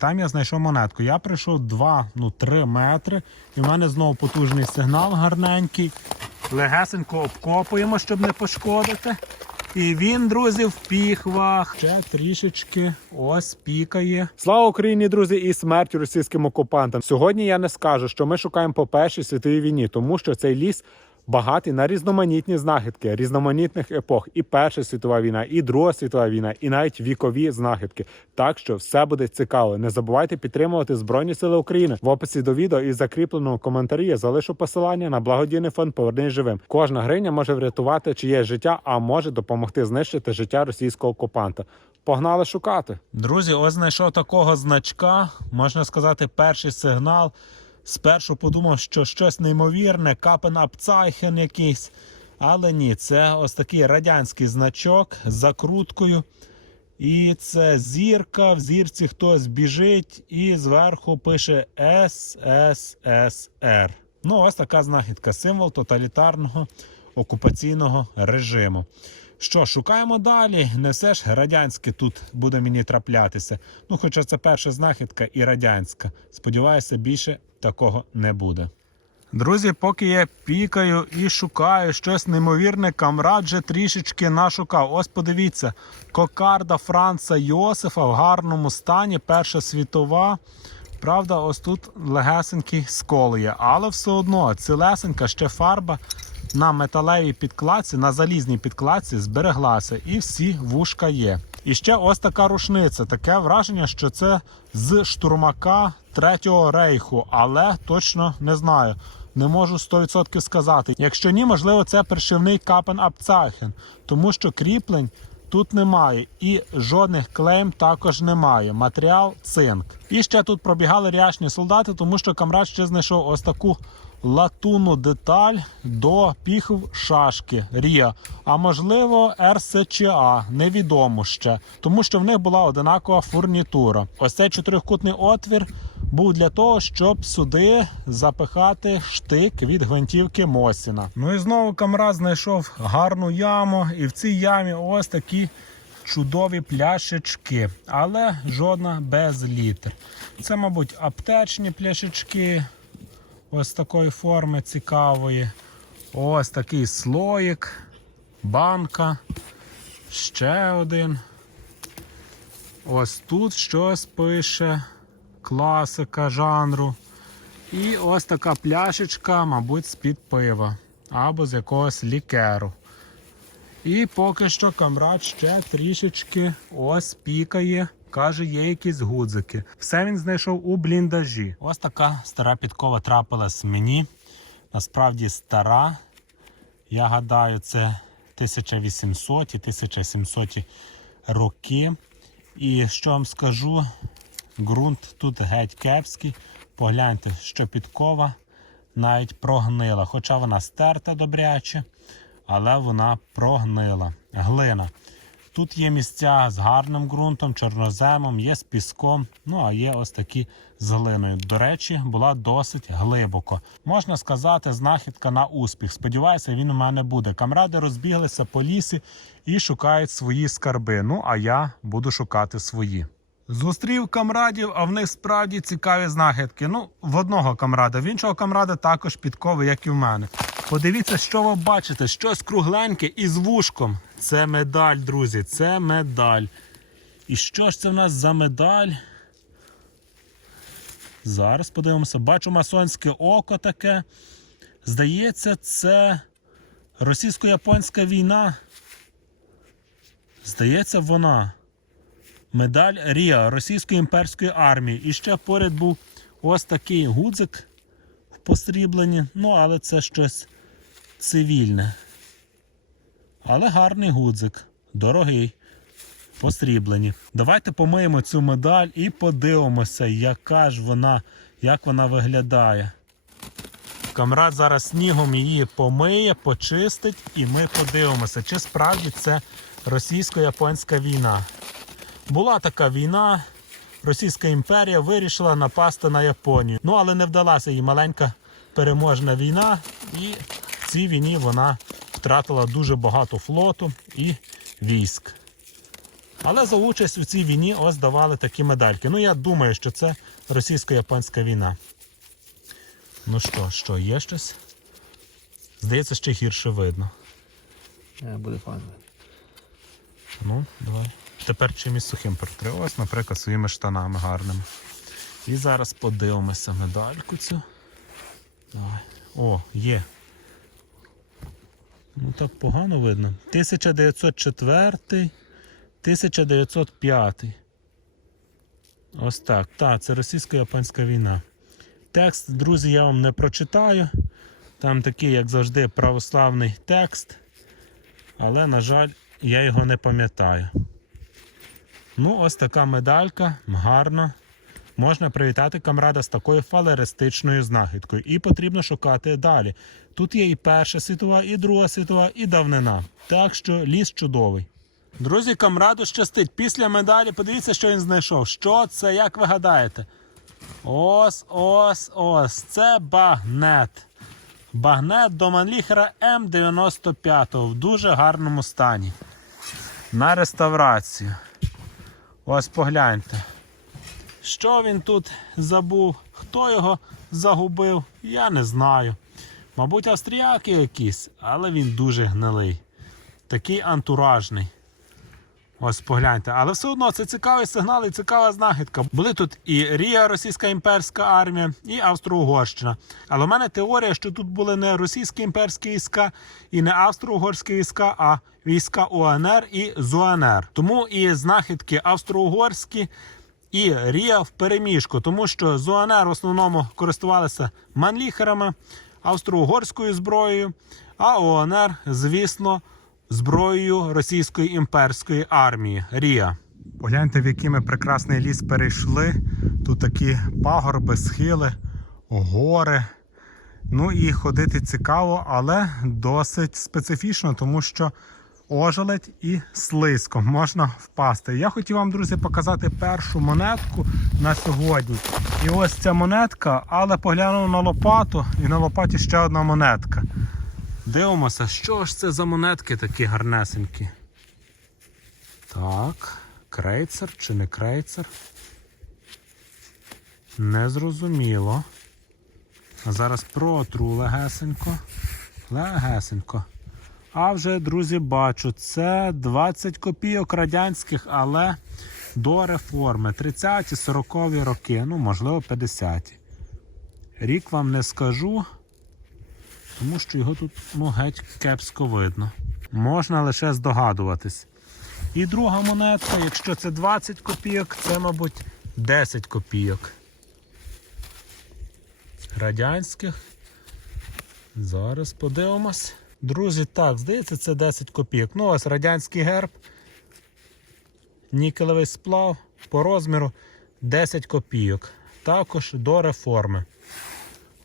Там я знайшов монетку. Я прийшов 2, ну 3 метри, і в мене знову потужний сигнал гарненький. Легесенько обкопуємо, щоб не пошкодити. І він, друзі, в піхвах. Ще трішечки ось пікає. Слава Україні, друзі, і смерть російським окупантам. Сьогодні я не скажу, що ми шукаємо по першій світовій війні, тому що цей ліс. Багатий на різноманітні знахідки різноманітних епох, і Перша світова війна, і Друга світова війна, і навіть вікові знахідки. Так що все буде цікаво. Не забувайте підтримувати Збройні Сили України. В описі до відео і закріпленому коментарі я залишу посилання на благодійний фонд Повернись живим. Кожна гриня може врятувати чиє життя, а може допомогти знищити життя російського окупанта. Погнали шукати. Друзі, ось знайшов такого значка. Можна сказати, перший сигнал. Спершу подумав, що щось неймовірне, капен апцайхен якийсь. Але ні, це ось такий радянський значок з закруткою. І це зірка, в зірці хтось біжить, і зверху пише СССР. Ну, ось така знахідка, символ тоталітарного окупаційного режиму. Що, шукаємо далі? Не все ж радянське тут буде мені траплятися. Ну, хоча це перша знахідка і радянська. Сподіваюся, більше такого не буде. Друзі, поки я пікаю і шукаю щось неймовірне, камрад вже трішечки нашукав. Ось подивіться, кокарда Франца Йосифа в гарному стані, Перша світова. Правда, ось тут легесенький скол є, але все одно цілесенька ще фарба на металевій підкладці, на залізній підкладці збереглася, і всі вушка є. І ще ось така рушниця. Таке враження, що це з штурмака Третього рейху, але точно не знаю. Не можу 100% сказати. Якщо ні, можливо, це пришивний капен Апцахен, тому що кріплень тут немає і жодних клейм також немає. Матеріал цинк. І ще тут пробігали ряшні солдати, тому що камрад ще знайшов ось таку латунну деталь до піхв шашки Рія, а можливо РСЧА, невідомо ще, тому що в них була одинакова фурнітура. Ось цей чотирикутний отвір був для того, щоб сюди запихати штик від гвинтівки Мосіна. Ну і знову камрад знайшов гарну яму, і в цій ямі ось такі чудові пляшечки, але жодна без літр. Це, мабуть, аптечні пляшечки. Ось такої форми цікавої. Ось такий слоїк, банка. Ще один. Ось тут щось пише. Класика жанру. І ось така пляшечка, мабуть, з-під пива або з якогось лікеру. І поки що камрад ще трішечки ось пікає. Каже, є якісь гудзики. Все він знайшов у бліндажі. Ось така стара підкова трапилась мені. Насправді стара. Я гадаю, це 1800 1700 роки. І що вам скажу, ґрунт тут геть кепський. Погляньте, що підкова навіть прогнила. Хоча вона стерта добряче, але вона прогнила. Глина. Тут є місця з гарним ґрунтом, чорноземом, є з піском, ну а є ось такі з глиною. До речі, була досить глибоко. Можна сказати, знахідка на успіх. Сподіваюся, він у мене буде. Камради розбіглися по лісі і шукають свої скарби. Ну а я буду шукати свої. Зустрів камрадів, а в них справді цікаві знахідки. Ну, в одного камрада, в іншого камрада також підкови, як і в мене. Подивіться, що ви бачите, щось кругленьке із вушком. Це медаль, друзі, це медаль. І що ж це в нас за медаль? Зараз подивимося. Бачу масонське око таке. Здається, це російсько-японська війна. Здається, вона. Медаль Ріа Російської імперської армії. І ще поряд був ось такий гудзик в посрібленні. Ну, але це щось цивільне. Але гарний гудзик, дорогий, посріблені. Давайте помиємо цю медаль і подивимося, яка ж вона, як вона виглядає. Камрад зараз снігом її помиє, почистить, і ми подивимося, чи справді це російсько-японська війна. Була така війна, Російська імперія вирішила напасти на Японію. Ну, але не вдалася їй маленька переможна війна, і в цій війні вона втратила дуже багато флоту і військ. Але за участь у цій війні ось давали такі медальки. Ну, я думаю, що це російсько-японська війна. Ну що, що, є щось? Здається, ще гірше видно. Буде файно. Ну, давай. Тепер чимось сухим протри. Ось, наприклад, своїми штанами гарними. І зараз подивимося медальку цю. Давай. О, є. Ну так погано видно. 1904, 1905. Ось так. Так, це російсько-японська війна. Текст, друзі, я вам не прочитаю. Там такий, як завжди, православний текст. Але, на жаль, я його не пам'ятаю. Ну, ось така медалька, гарно. Можна привітати камрада з такою фалеристичною знахідкою. І потрібно шукати далі. Тут є і Перша світова, і Друга світова, і давнина. Так що ліс чудовий. Друзі, камраду щастить. Після медалі подивіться, що він знайшов. Що це, як ви гадаєте? Ось, ось, ось. Це багнет. Багнет до Манліхера М95 в дуже гарному стані. На реставрацію. Ось погляньте. Що він тут забув? Хто його загубив? Я не знаю. Мабуть, австріяки якісь, але він дуже гнилий. Такий антуражний. Ось погляньте. Але все одно це цікавий сигнал і цікава знахідка. Були тут і Рія, російська імперська армія, і Австро-Угорщина. Але в мене теорія, що тут були не російські імперські війська і не австро-угорські війська, а війська УНР і ЗУНР. Тому і знахідки австро-угорські і Рія в переміжку, тому що ЗУНР в основному користувалися манліхерами, австро-угорською зброєю, а ОНР, звісно, зброєю російської імперської армії Рія. Погляньте, в який ми прекрасний ліс перейшли. Тут такі пагорби, схили, гори. Ну і ходити цікаво, але досить специфічно, тому що ожеледь і слизько можна впасти. Я хотів вам, друзі, показати першу монетку на сьогодні. І ось ця монетка, але поглянув на лопату, і на лопаті ще одна монетка. Дивимося, що ж це за монетки такі гарнесенькі. Так, крейцер чи не крейцер? Незрозуміло. А зараз протру легесенько. Легесенько. А вже, друзі, бачу, це 20 копійок радянських, але до реформи. 30-ті, 40-ві роки, ну, можливо, 50-ті. Рік вам не скажу, тому що його тут ну, геть кепсько видно. Можна лише здогадуватись. І друга монетка, якщо це 20 копійок, це, мабуть, 10 копійок. Радянських. Зараз подивимось. Друзі, так, здається, це 10 копійок. Ну, ось радянський герб. Нікелевий сплав по розміру 10 копійок. Також до реформи.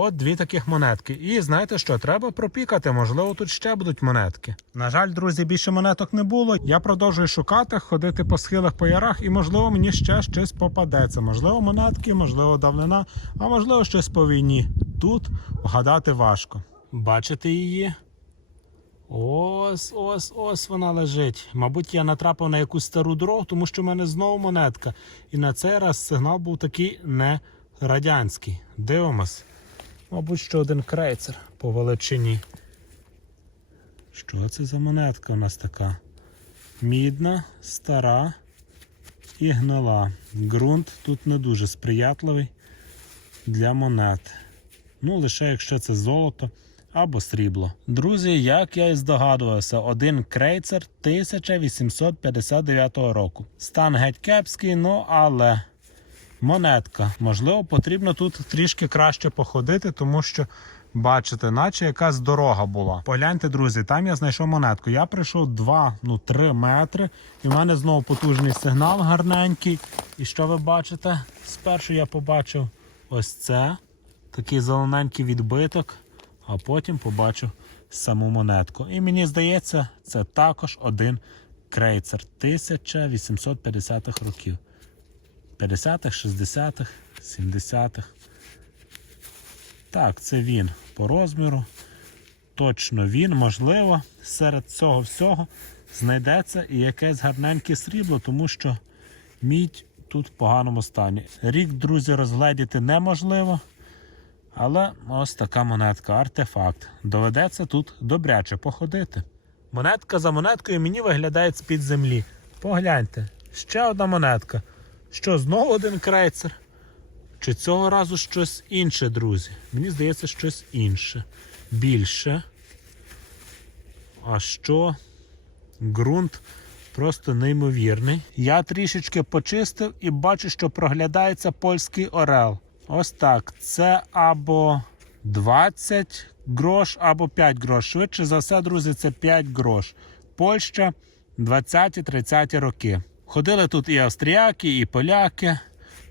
От дві таких монетки. І знаєте що, треба пропікати, можливо, тут ще будуть монетки. На жаль, друзі, більше монеток не було. Я продовжую шукати, ходити по схилах, по ярах, і можливо мені ще щось попадеться. Можливо, монетки, можливо, давнина, а можливо, щось по війні. Тут вгадати важко. Бачите її? Ось, ось, ось вона лежить. Мабуть, я натрапив на якусь стару дорогу, тому що в мене знову монетка. І на цей раз сигнал був такий не радянський. Дивимось. Мабуть, що один крейцер по величині. Що це за монетка у нас така? Мідна, стара і гнила. Ґрунт тут не дуже сприятливий для монет. Ну, лише якщо це золото або срібло. Друзі, як я і здогадувався, один крейцер 1859 року. Стан геть кепський, ну але монетка. Можливо, потрібно тут трішки краще походити, тому що. Бачите, наче якась дорога була. Погляньте, друзі, там я знайшов монетку. Я прийшов 2, ну 3 метри, і в мене знову потужний сигнал гарненький. І що ви бачите? Спершу я побачив ось це, такий зелененький відбиток, а потім побачив саму монетку. І мені здається, це також один крейцер 1850-х років. 50-х, 60-х, 70-х. Так, це він по розміру. Точно він, можливо, серед цього всього знайдеться і якесь гарненьке срібло, тому що мідь тут в поганому стані. Рік, друзі, розгледіти неможливо. Але ось така монетка, артефакт. Доведеться тут добряче походити. Монетка за монеткою мені виглядає з-під землі. Погляньте, ще одна монетка. Що, знову один крейцер? Чи цього разу щось інше, друзі? Мені здається, щось інше. Більше. А що? Ґрунт просто неймовірний. Я трішечки почистив і бачу, що проглядається польський орел. Ось так. Це або 20 грош, або 5 грош. Швидше за все, друзі, це 5 грош. Польща 20-30 роки. Ходили тут і австріяки, і поляки.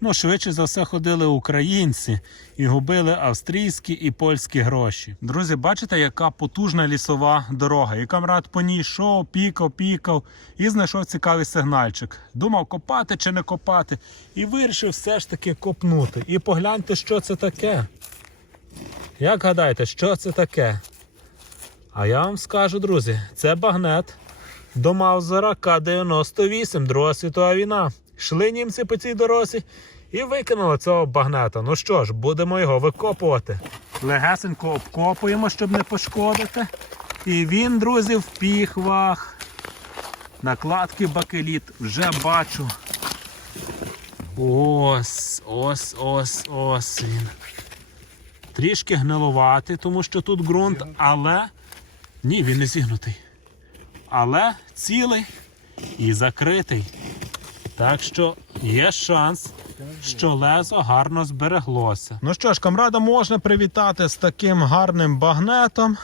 Ну, швидше за все ходили українці і губили австрійські і польські гроші. Друзі, бачите, яка потужна лісова дорога. І камрад по ній йшов, пікав, пікав і знайшов цікавий сигнальчик. Думав, копати чи не копати. І вирішив все ж таки копнути. І погляньте, що це таке. Як гадаєте, що це таке? А я вам скажу, друзі, це багнет до Маузера К-98, Друга світова війна. Йшли німці по цій дорозі і викинули цього багнета. Ну що ж, будемо його викопувати. Легесенько обкопуємо, щоб не пошкодити. І він, друзі, в піхвах. Накладки бакеліт вже бачу. Ось, ось, ось, ось він. Трішки гнилуватий, тому що тут ґрунт, але. Ні, він не зігнутий. Але цілий і закритий. Так що є шанс, що лезо гарно збереглося. Ну що ж, камрада можна привітати з таким гарним багнетом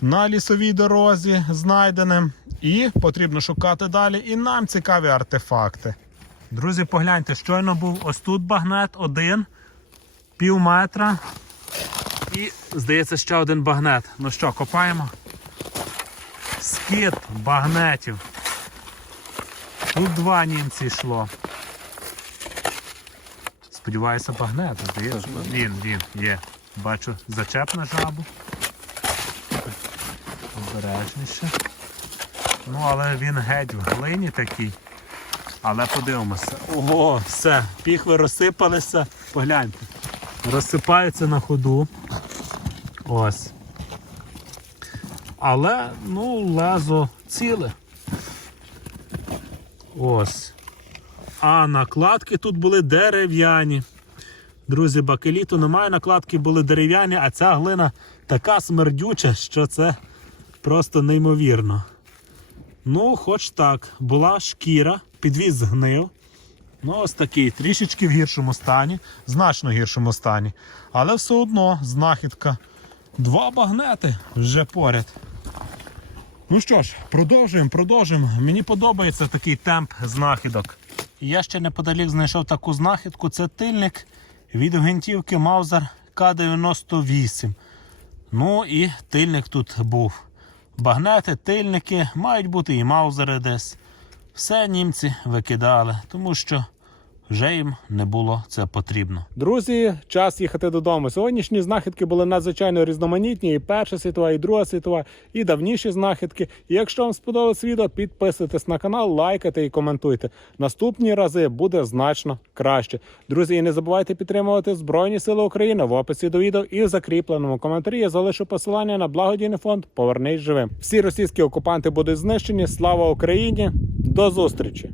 на лісовій дорозі знайденим. І потрібно шукати далі і нам цікаві артефакти. Друзі, погляньте, щойно був ось тут багнет один, пів метра. І, здається, ще один багнет. Ну що, копаємо? Скид багнетів. Тут два німці йшло. Сподіваюся, багнет. Здається, він, він є. Бачу зачеп на жабу. Обережніше. Ну, але він геть в глині такий. Але подивимося. Ого, все, піхви розсипалися. Погляньте. Розсипаються на ходу. Ось. Але, ну, лезо ціле. Ось. А накладки тут були дерев'яні. Друзі, бакеліту немає, накладки були дерев'яні, а ця глина така смердюча, що це просто неймовірно. Ну, хоч так, була шкіра, підвіз згнив. Ну, ось такий, трішечки в гіршому стані, значно гіршому стані. Але все одно знахідка. Два багнети вже поряд. Ну що ж, продовжуємо, продовжуємо. Мені подобається такий темп знахідок. Я ще неподалік знайшов таку знахідку. Це тильник від гвинтівки Маузер К-98. Ну і тильник тут був. Багнети, тильники, мають бути і маузери десь. Все німці викидали, тому що вже їм не було це потрібно. Друзі, час їхати додому. Сьогоднішні знахідки були надзвичайно різноманітні. І Перша світова, і Друга світова, і давніші знахідки. І якщо вам сподобалось відео, підписуйтесь на канал, лайкайте і коментуйте. Наступні рази буде значно краще. Друзі, і не забувайте підтримувати Збройні Сили України в описі до відео і в закріпленому коментарі я залишу посилання на благодійний фонд Повернись живим. Всі російські окупанти будуть знищені. Слава Україні! До зустрічі!